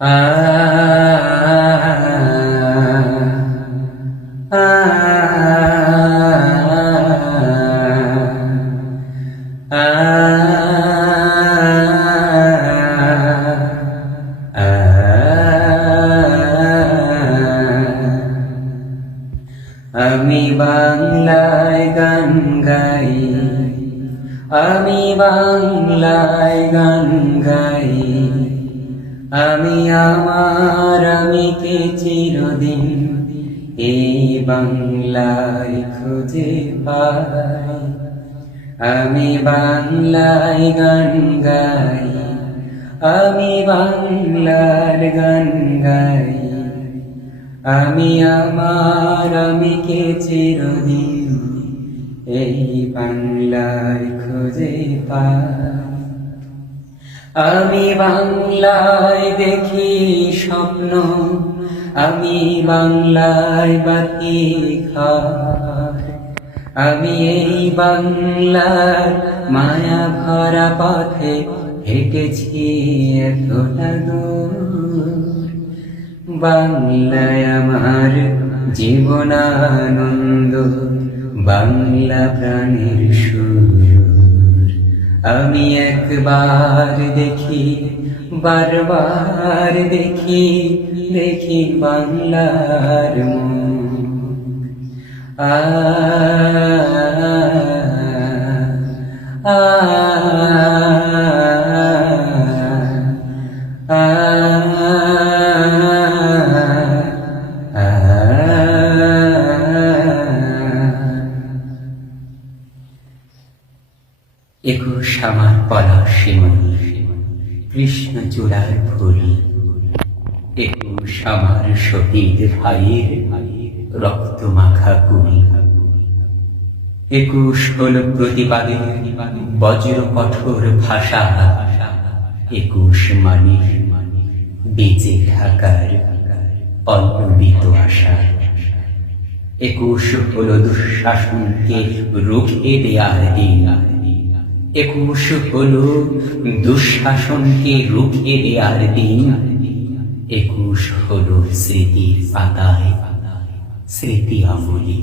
আ আ আমি বাংলায় গান গাই, আমি বাংলায় গান গাই, আমি আমার আমিকে চিরদিন এই বাংলায় খুঁজে পাই। আমি বাংলায় গান গাই, আমি বাংলার গান গাই, আমি আমার আমিকে চিরদিন এই বাংলায় খুঁজে পাই। আমি বাংলায় দেখি স্বপ্ন, আমি বাংলায় বাতি খাই, আমি এই বাংলার মায়া ভরা পথে হেঁটেছি এতটা দূর। বাংলায় আমার জীবনানন্দ, বাংলা প্রাণের সুর। আমি একবার দেখি, বারবার দেখি, দেখি বাংলার মুখ। আ আ আ একুশ আমার পলাশী মণি, কৃষ্ণ চূড়ার ফুল। একুশ আমার শহীদ ভাইয়ের রক্ত মাখা কুড়ি। একুশ হল প্রতিবাদের বজ্র কঠোর ভাষা, একুশ মানে বেঁচে থাকার অল্পিত আশা। একুশ হল দুঃশাসনকে রুখে দেয়ার দিন, একুশ হল দুঃশাসনকে রুখে দেয়ার দিন। একুশ হল স্মৃতির পাতায় স্মৃতি আমলি।